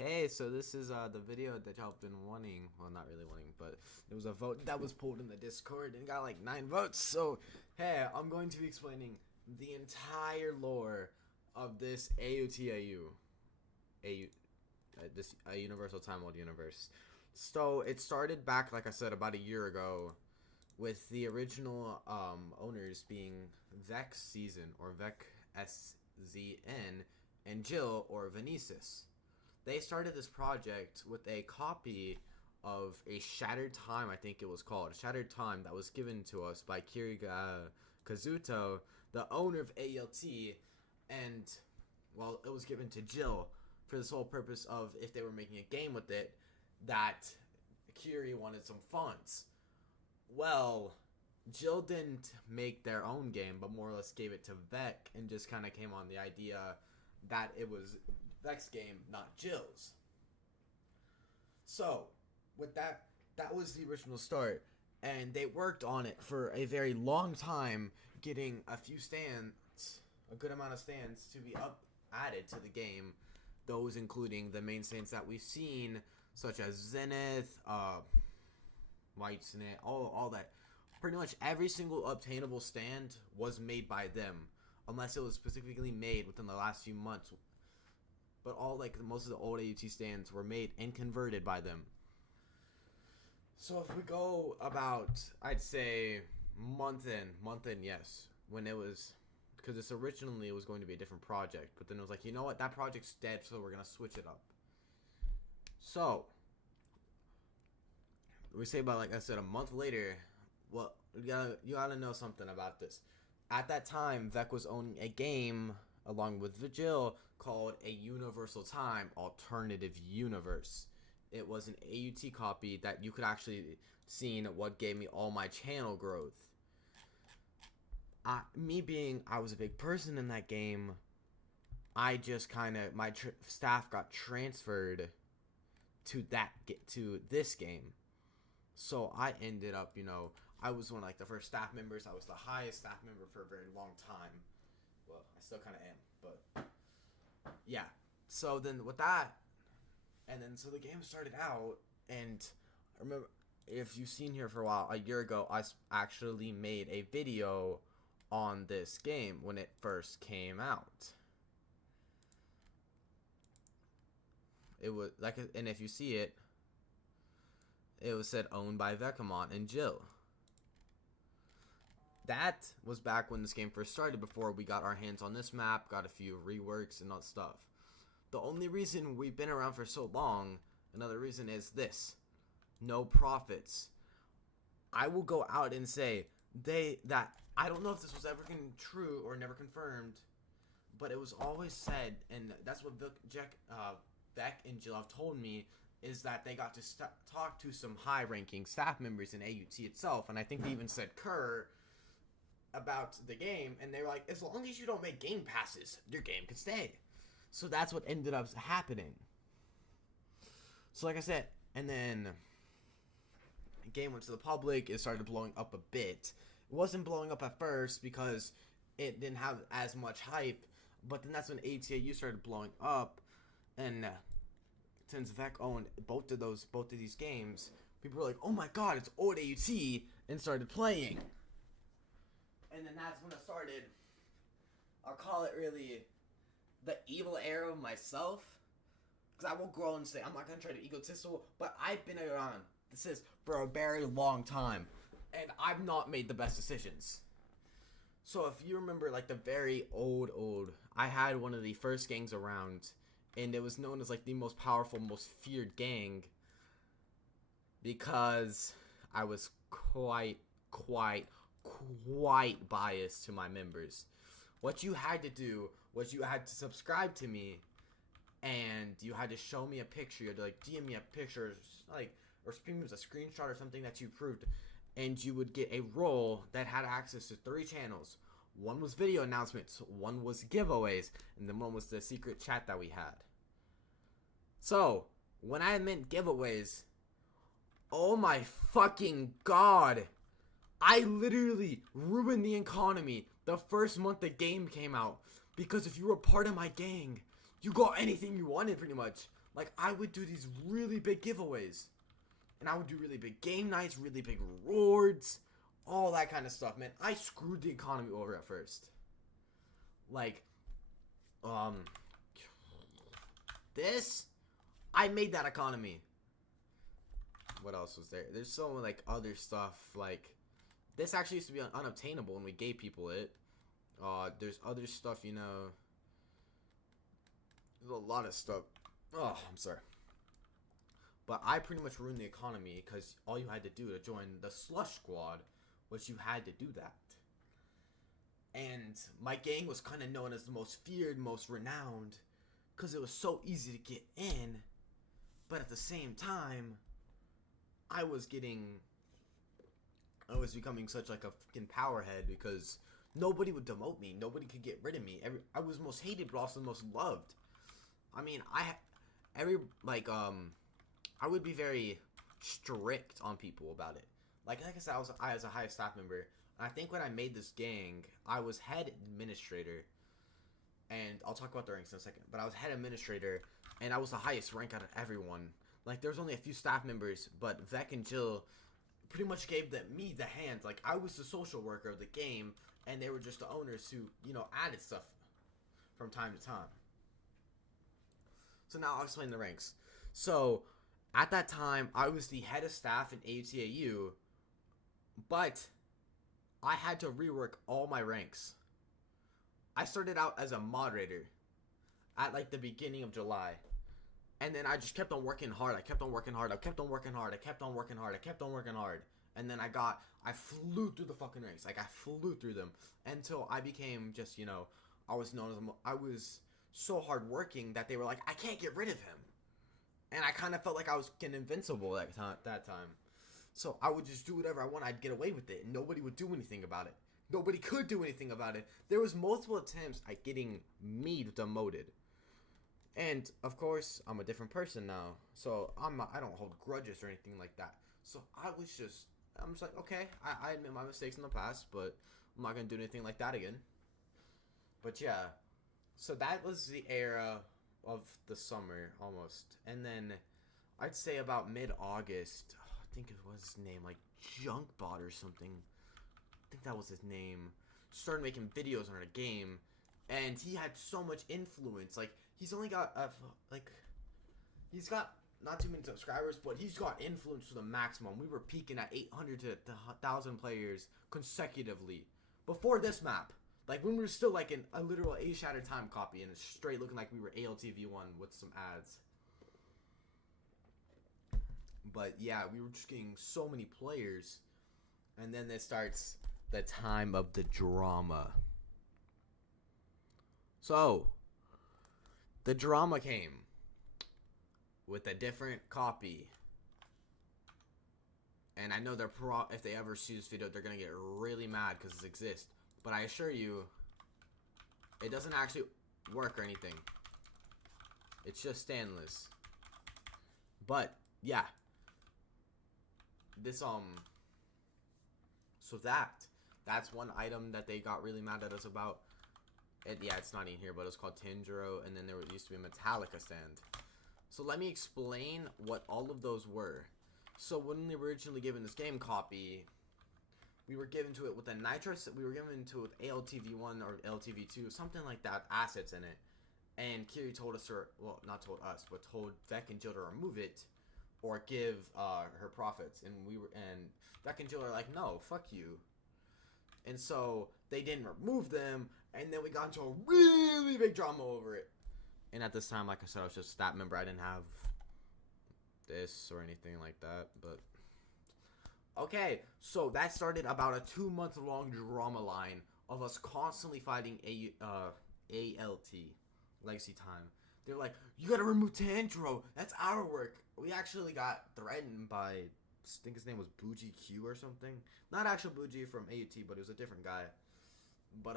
Hey, so this is the video that y'all been wanting. Well, not really wanting, but it was a vote that was pulled in the Discord and got like 9 votes. So, hey, I'm going to be explaining the entire lore of this AUTAU, this Universal Time World Universe. So it started back, like I said, about a year ago, with the original owners being Vec Season or Vec SZN and Jill or Venesis. They started this project with a copy of a Shattered Time, I think it was called, Shattered Time, that was given to us by Kiriga Kazuto, the owner of ALT, and, well, it was given to Jill for the sole purpose of, if they were making a game with it, that Kiri wanted some funds. Well, Jill didn't make their own game, but more or less gave it to Vec and just kind of came on the idea that it was Vec's game, not Jill's. So, with that, that was the original start. And they worked on it for a very long time, getting a few stands, a good amount of stands to be added to the game. Those including the main stands that we've seen, such as Zenith, White Snake, all that. Pretty much every single obtainable stand was made by them, unless it was specifically made within the last few months. But most of the old AUT stands were made and converted by them. So if we go about, I'd say month in, yes, when it was, because this originally was going to be a different project, but then it was like, you know what, that project's dead, so we're gonna switch it up. So we say about, like I said, a month later. Well, you gotta know something about this. At that time, Vec was owning a game along with Vigil called a Universal Time Alternative Universe. It was an AUT copy that you could actually see what gave me all my channel growth. Me being I was a big person in that game, I just kind of my staff got transferred to this game. So I ended up, I was one of the first staff members. I was the highest staff member for a very long time. Well, I still kind of am, but yeah. So then with that, and then so the game started out, and I remember, if you've seen here for a while, a year ago, I actually made a video on this game when it first came out. It was and if you see it, it was said owned by Vecamon and Jill. That was back when this game first started, before we got our hands on this map, got a few reworks and all that stuff. The only reason we've been around for so long, another reason is this: no profits. I will go out and say that I don't know if this was ever true or never confirmed, but it was always said, and that's what Vec and Jill have told me, is that they got to talk to some high-ranking staff members in AUT itself, and I think they even said Kerr about the game, and they were like, as long as you don't make game passes, your game can stay. So that's what ended up happening. So like I said, and then the game went to the public, it started blowing up a bit. It wasn't blowing up at first because it didn't have as much hype, but then that's when ATAU started blowing up, and since Vec owned both of these games, people were like, oh my god, it's old AUT, and started playing. And then that's when I started, I'll call it really the evil era of myself. Because I will grow and say, I'm not going to try to be egotistical, but I've been around for a very long time, and I've not made the best decisions. So if you remember, the very old, I had one of the first gangs around, and it was known as the most powerful, most feared gang, because I was quite biased to my members. What you had to do was you had to subscribe to me, and you had to show me a picture. You had to DM me a picture, or screen was a screenshot or something that you proved, and you would get a role that had access to 3 channels. One was video announcements, one was giveaways, and then one was the secret chat that we had. So when I meant giveaways, oh my fucking god, I literally ruined the economy the first month the game came out, because if you were part of my gang, you got anything you wanted pretty much. Like, I would do these really big giveaways. And I would do really big game nights, really big rewards, all that kind of stuff, man. I screwed the economy over at first. Like, this, I made that economy. What else was there? There's so like other stuff. Like, this actually used to be unobtainable when we gave people it. There's other stuff, you know. There's a lot of stuff. Oh, I'm sorry. But I pretty much ruined the economy because all you had to do to join the Slush Squad was you had to do that. And my gang was kind of known as the most feared, most renowned, because it was so easy to get in. But at the same time, I was becoming such like a fucking powerhead because nobody would demote me. Nobody could get rid of me. I was most hated, but also most loved. I mean, I would be very strict on people about it. Like I said, I was a high staff member. And I think when I made this gang, I was head administrator. And I'll talk about the ranks in a second. But I was head administrator, and I was the highest rank out of everyone. Like, there was only a few staff members, but Vec and Jill pretty much gave me the hand. Like, I was the social worker of the game, and they were just the owners who, you know, added stuff from time to time. So now I'll explain the ranks. So, at that time, I was the head of staff in AUTAU, but I had to rework all my ranks. I started out as a moderator at like the beginning of July. And then I just kept on working hard. I kept on working hard. I kept on working hard. I kept on working hard. I kept on working hard. And then I flew through the fucking ranks. Like, I flew through them until I became just, you know, I was so hardworking that they were like, I can't get rid of him. And I kind of felt like I was getting invincible that time. So I would just do whatever I want. I'd get away with it. And nobody would do anything about it. Nobody could do anything about it. There was multiple attempts at getting me demoted. And, of course, I'm a different person now. So I don't hold grudges or anything like that. So I'm just like, okay, I admit my mistakes in the past, but I'm not going to do anything like that again. But yeah, so that was the era of the summer, almost. And then, I'd say about mid-August, I think it was his name, like Junkbot or something. I think that was his name. Started making videos on our game, and he had so much influence. Like, he's only got, he's got not too many subscribers, but he's got influence to the maximum. We were peaking at 800 to 1,000 players consecutively before this map. Like, when we were still, like, in a literal A-Shatter time copy and straight looking like we were ALTV1 with some ads. But, yeah, we were just getting so many players. And then it starts the time of the drama. So, the drama came with a different copy. And I know if they ever see this video, they're going to get really mad because it exists. But I assure you, it doesn't actually work or anything. It's just stainless. But, yeah. So that's one item that they got really mad at us about. Yeah, it's not in here, but it's called Tanjiro, and then there used to be a Metallica stand. So let me explain what all of those were. So when we were originally given this game copy, we were given to it with a nitrous. We were given to it with ALTV1 or LTV2, something like that, assets in it. And Kiri told us, not told us, but told Vec and Jill to remove it or give her profits. And Vec and Jill are like, no, fuck you. And so they didn't remove them, and then we got into a really big drama over it. And at this time, like I said, I was just a staff member. I didn't have this or anything like that, but okay, so that started about a 2-month-long drama line of us constantly fighting ALT, Legacy Time. They're like, you gotta remove Tanjiro, that's our work. We actually got threatened by, I think his name was Bougie Q or something. Not actual Bougie from AUT, but it was a different guy. But,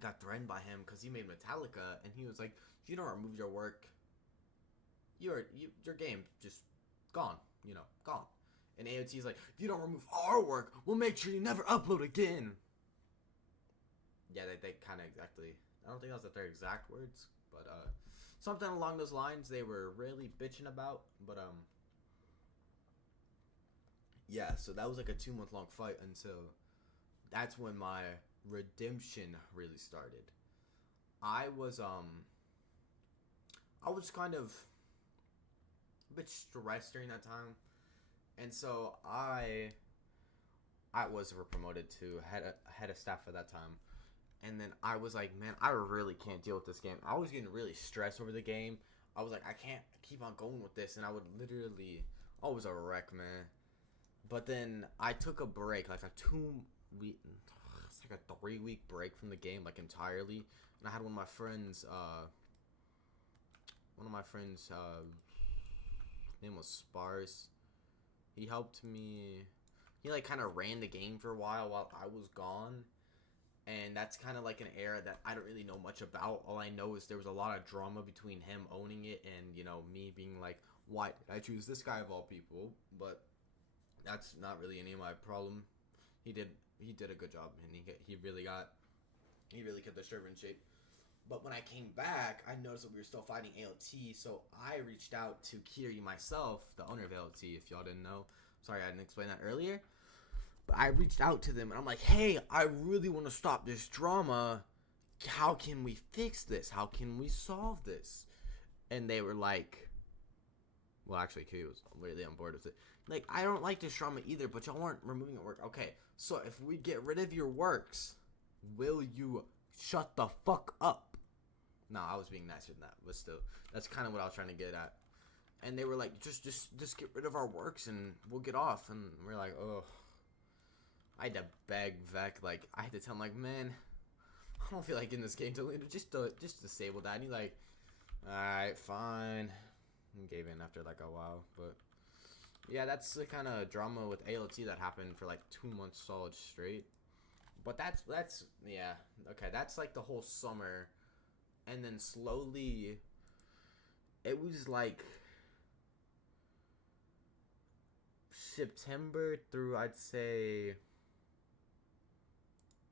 got threatened by him because he made Metallica, and he was like, if you don't remove your work, your game just gone, gone. And AOT's like, if you don't remove our work, we'll make sure you never upload again. Yeah, they kind of exactly, I don't think that was their exact words, but, something along those lines they were really bitching about. But yeah, so that was like a 2 month long fight until that's when my redemption really started. I was I was kind of a bit stressed during that time, and so I was promoted to head of staff at that time. And then I was like, man, I really can't deal with this game. I was getting really stressed over the game. I was like, I can't keep on going with this, and I would literally, I was a wreck, man. But then I took a break, like a 2 week, it's like a 3 week break from the game, like entirely. And I had one of my friends, his name was Spars. He helped me. He like kind of ran the game for a while I was gone. And that's kind of like an era that I don't really know much about. All I know is there was a lot of drama between him owning it and, you know, me being like, why did I choose this guy of all people? But that's not really any of my problem. He did a good job, and he really kept the server in shape. But when I came back, I noticed that we were still fighting ALT, so I reached out to Kiri myself, the owner of ALT, if y'all didn't know. Sorry, I didn't explain that earlier. But I reached out to them, and I'm like, hey, I really want to stop this drama. How can we fix this? How can we solve this? And they were like, well, actually, Kiri was really on board with it. Like, I don't like this drama either, but y'all aren't removing your work. Okay, so if we get rid of your works, will you shut the fuck up? No, I was being nicer than that, but still, that's kind of what I was trying to get at. And they were like, just get rid of our works and we'll get off. And we're like, oh. I had to beg Vec, like, I had to tell him, like, man, I don't feel like getting this game deleted. Just disable that. And he like, alright, fine. And gave in after like a while. But yeah, that's the kind of drama with ALT that happened for like 2 months solid straight. But that's yeah, okay, that's like the whole summer. And then slowly, it was like September through, I'd say,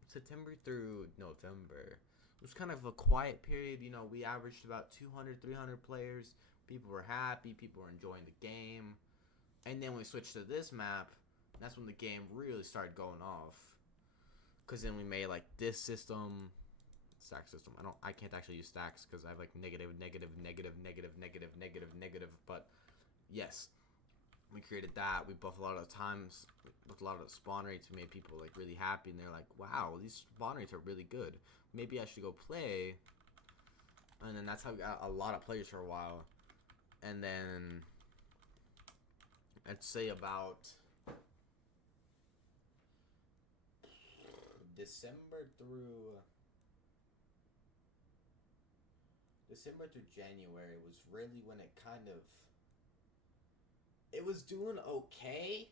September through November. It was kind of a quiet period. You know, we averaged about 200, 300 players. People were happy. People were enjoying the game. And then we switched to this map. That's when the game really started going off. Because then we made like this system, stack system. I can't actually use stacks because I have like negative. But yes, we created that. We buffed a lot of times, with a lot of the spawn rates. We made people like really happy, and they're like, wow, these spawn rates are really good. Maybe I should go play. And then that's how we got a lot of players for a while. And then I'd say about December through January was really when it kind of, it was doing okay,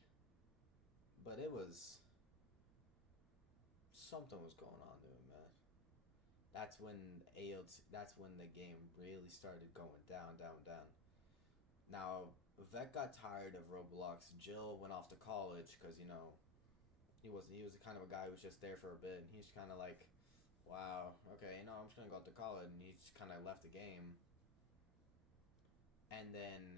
but it was, something was going on there, man. That's when the game really started going down. Now, Vec got tired of Roblox. Jill went off to college because, you know, he was the kind of a guy who was just there for a bit, and he's kind of like, wow, okay, you know, I'm just gonna go off to college, and he just kind of left the game. And then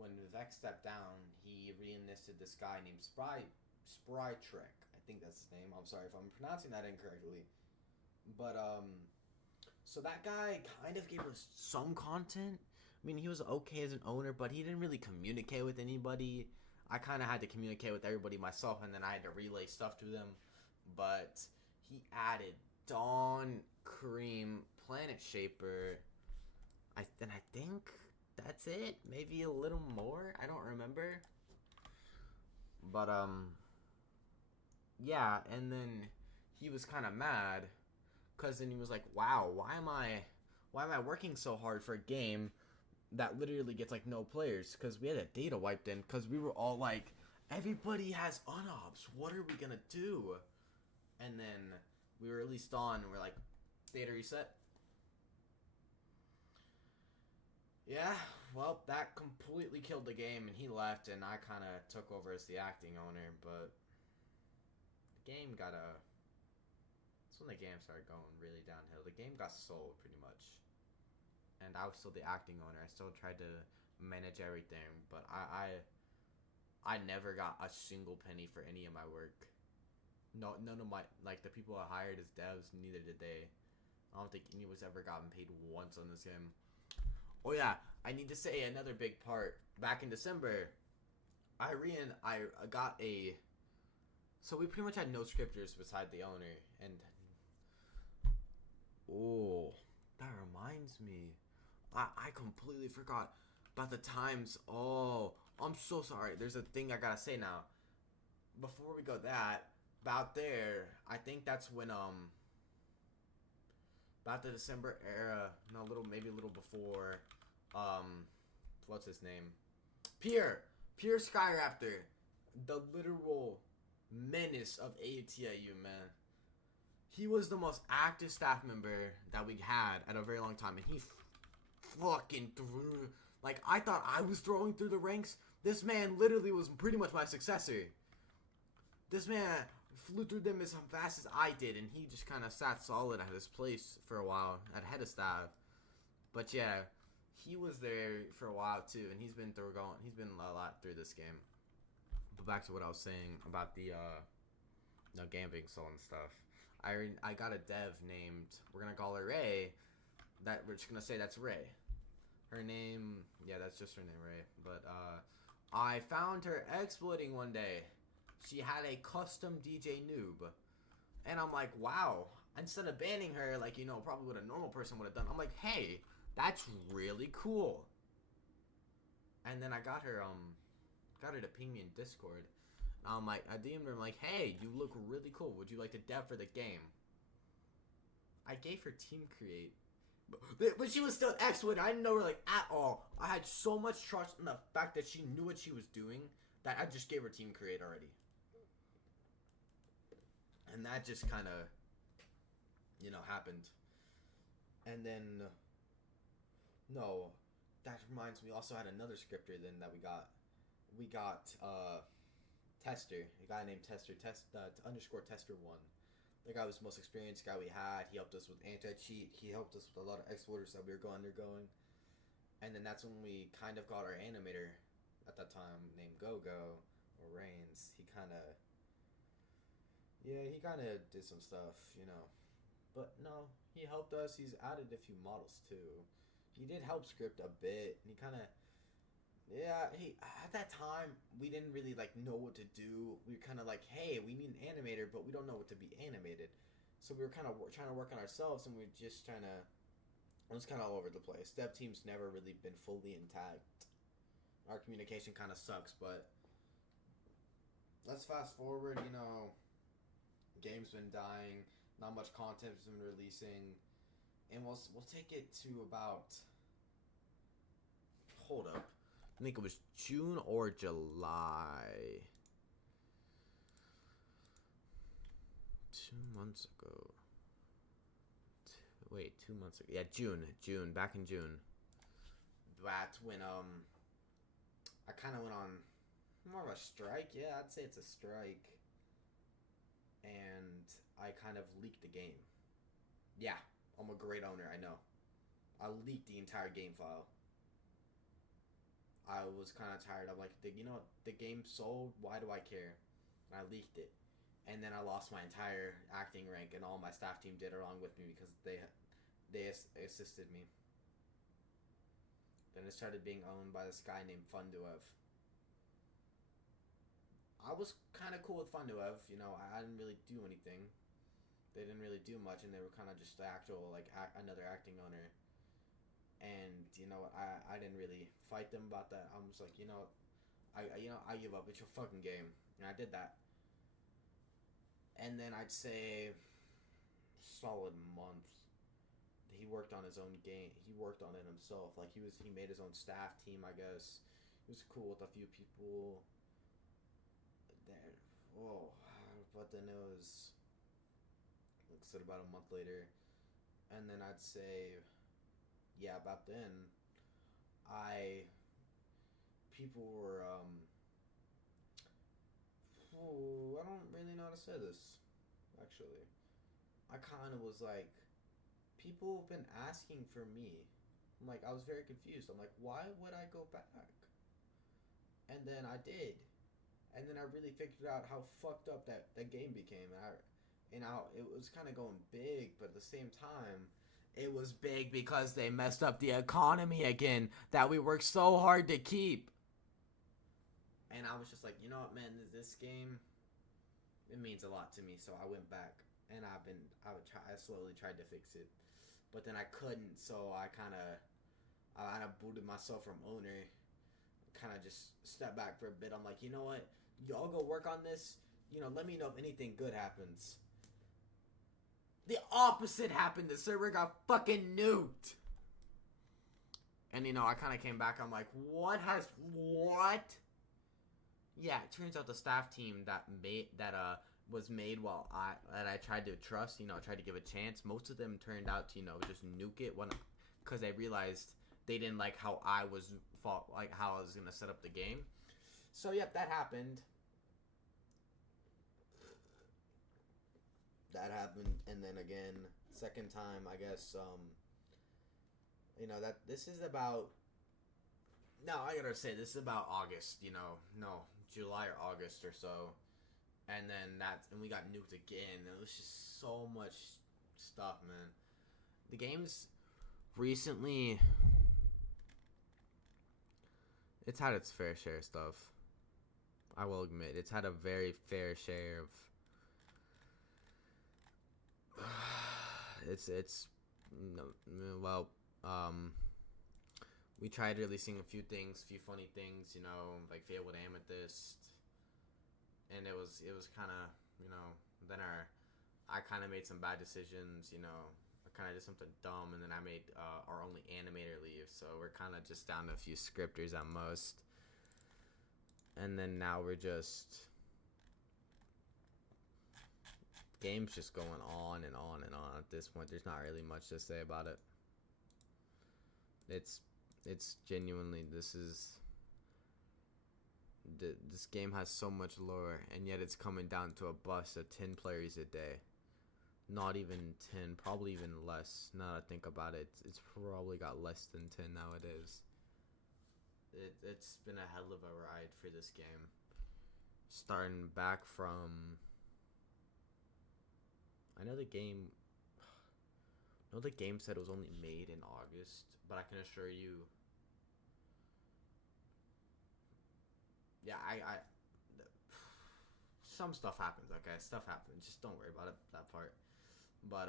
when Vec stepped down, he re-enlisted this guy named Sprytrek. I think that's his name. I'm sorry if I'm pronouncing that incorrectly. But so that guy kind of gave us some content. I mean, he was okay as an owner, but he didn't really communicate with anybody. I kind of had to communicate with everybody myself, and then I had to relay stuff to them. But he added Dawn, Cream, Planet Shaper. I think that's it. Maybe a little more. I don't remember. But yeah. And then he was kind of mad, cause then he was like, "Wow, why am I working so hard for a game that literally gets like no players?" Cause we had a data wiped in. Cause we were all like, "Everybody has unobs. What are we gonna do?" And then we were released on, and we're like, "Data reset." Yeah, well, that completely killed the game, and he left, and I kind of took over as the acting owner, but the game got a... That's when the game started going really downhill. The game got sold, pretty much. and I was still the acting owner. I still tried to manage everything, but I never got a single penny for any of my work. No, none of my, like, the people I hired as devs, neither did they. I don't think any of us ever gotten paid once on this game. Oh yeah, I need to say another big part. Back in December, I got a. So we pretty much had no scripters beside the owner, and oh, that reminds me, I completely forgot about the times. Oh, I'm so sorry. There's a thing I gotta say now. Before we go that, about there, I think that's when about the December era, no, maybe a little before, what's his name? Pure Skyraptor, the literal menace of ATIU, man. He was the most active staff member that we had at a very long time, and he fucking threw. Like, I thought I was throwing through the ranks. This man literally was pretty much my successor. This man flew through them as fast as I did, and he just kind of sat solid at his place for a while at head of staff. But yeah, he was there for a while too, and he's been a lot through this game. But back to what I was saying about the game being sold and stuff. I got a dev named, we're gonna call her Ray. That we're just gonna say that's Ray. Her name, yeah, that's just her name, Ray. But I found her exploiting one day. She had a custom DJ noob, and I'm like, wow. Instead of banning her, like, probably what a normal person would have done, I'm like, hey, that's really cool. And then I got her to ping me in Discord. And I'm like, I DM'd her. I'm like, hey, you look really cool. Would you like to dev for the game? I gave her team create, but she was still exploiting. I didn't know her like at all. I had so much trust in the fact that she knew what she was doing that I just gave her team create already. And that just kind of, happened. And then, no, that reminds me, we also had another scripter then that we got. We got Tester, a guy named Tester, underscore Tester1. The guy was the most experienced guy we had. He helped us with anti-cheat. He helped us with a lot of exploiters that we were undergoing. And then that's when we kind of got our animator at that time named Go-Go, or Reigns. He kind of did some stuff, But no, he helped us. He's added a few models too. He did help script a bit, and he kind of, at that time, we didn't really, know what to do. We were kind of like, hey, we need an animator, but we don't know what to be animated. So we were kind of trying to work on ourselves, and we were just trying to, it was kind of all over the place. Dev team's never really been fully intact. Our communication kind of sucks, but let's fast forward, game's been dying, not much content's been releasing, and we'll take it to about, hold up, I think it was June or July. 2 months ago. 2 months ago. Yeah, June. Back in June. That's when I kind of went on more of a strike. Yeah, I'd say it's a strike. And I kind of leaked the game. Yeah, I'm a great owner. I know. I leaked the entire game file. I was kind of tired. I'm like, the game sold. Why do I care? And I leaked it, and then I lost my entire acting rank, and all my staff team did along with me because they assisted me. Then it started being owned by this guy named Funduev. I was kind of cool with Funduev. I didn't really do anything. They didn't really do much, and they were kind of just the actual another acting owner. And I didn't really fight them about that. I was like, I give up. It's your fucking game, and I did that. And then I'd say solid month. He worked on his own game. He worked on it himself. Like he made his own staff team. I guess he was cool with a few people. There, but then it was, like I said, about a month later, and then I'd say. Yeah, about then, people were, I don't really know how to say this, actually. I kind of was like, people have been asking for me I'm like, I was very confused. I'm like, why would I go back? And then I did. And then I really figured out how fucked up that game became. And how it was kind of going big, but at the same time, it was big because they messed up the economy again that we worked so hard to keep. And I was just like, you know what, man, this game, it means a lot to me. So I went back, and I slowly tried to fix it, but then I couldn't. So I booted myself from owner. Kind of just stepped back for a bit. I'm like, you know what, y'all go work on this. Let me know if anything good happens. The opposite happened. The server got fucking nuked. And I kind of came back. I'm like, what? Yeah, it turns out the staff team that was made while I tried to trust, tried to give a chance. Most of them turned out to just nuke it because they realized they didn't like how I was gonna set up the game. So yep, that happened. And then again, second time, I guess. That this is about. No, I gotta say this is about August. No, July or August or so, and then we got nuked again. It was just so much stuff, man. The game's recently, it's had its fair share of stuff. I will admit, it's had a very fair share of. It's no, well, we tried releasing a few funny things, like Fabled Amethyst, and it was kind of, then I kind of made some bad decisions, I kind of did something dumb, and then I made our only animator leave, so we're kind of just down to a few scripters at most, and then now we're just. Game's just going on and on and on at this point. There's not really much to say about it. It's genuinely, this game has so much lore, and yet it's coming down to a bust of 10 players a day. Not even 10, probably even less. Now that I think about it, it's probably got less than 10 nowadays. It's been a hell of a ride for this game. Starting back from. I know the game said it was only made in August, but I can assure you, yeah, some stuff happens, okay? Stuff happens. Just don't worry about it, that part. But,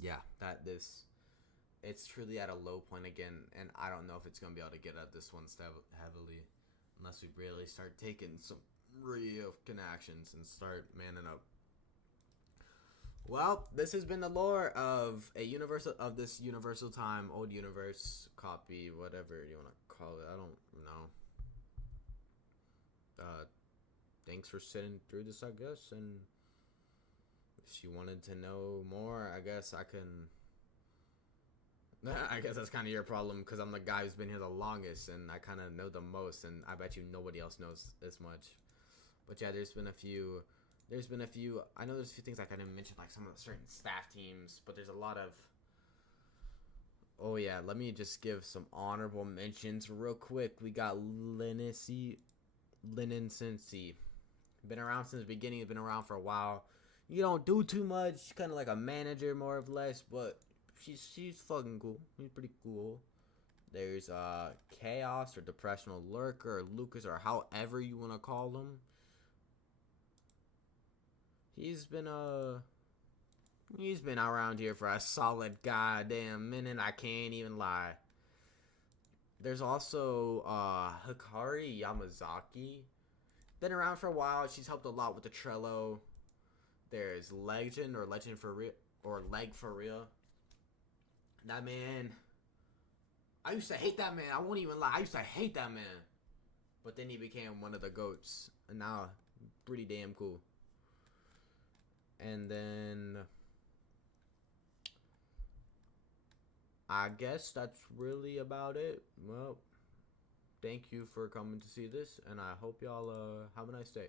yeah, it's truly at a low point again, and I don't know if it's going to be able to get at this one heavily, unless we really start taking some real actions and start manning up. Well, this has been the lore of this Universal Time Old Universe copy, whatever you want to call it. I don't know. Thanks for sitting through this, I guess. And if you wanted to know more, I guess I can. I guess that's kind of your problem because I'm the guy who's been here the longest and I kind of know the most, and I bet you nobody else knows as much. But yeah, there's been a few. I know there's a few things like I didn't mention, like some of the certain staff teams, but there's a lot of. Oh yeah, let me just give some honorable mentions real quick. We got Linen Cincy. Been around since the beginning. Been around for a while. You don't do too much. Kind of like a manager, more or less, but she's fucking cool. She's pretty cool. There's Chaos or Depressional Lurker or Lucas or however you want to call him. He's been around here for a solid goddamn minute. I can't even lie. There's also Hikari Yamazaki. Been around for a while. She's helped a lot with the Trello. There's Legend for real or Leg for real. That man, I used to hate that man. I won't even lie. I used to hate that man. But then he became one of the GOATs. And now, pretty damn cool. And then I guess that's really about it. Well, thank you for coming to see this, and I hope y'all have a nice day.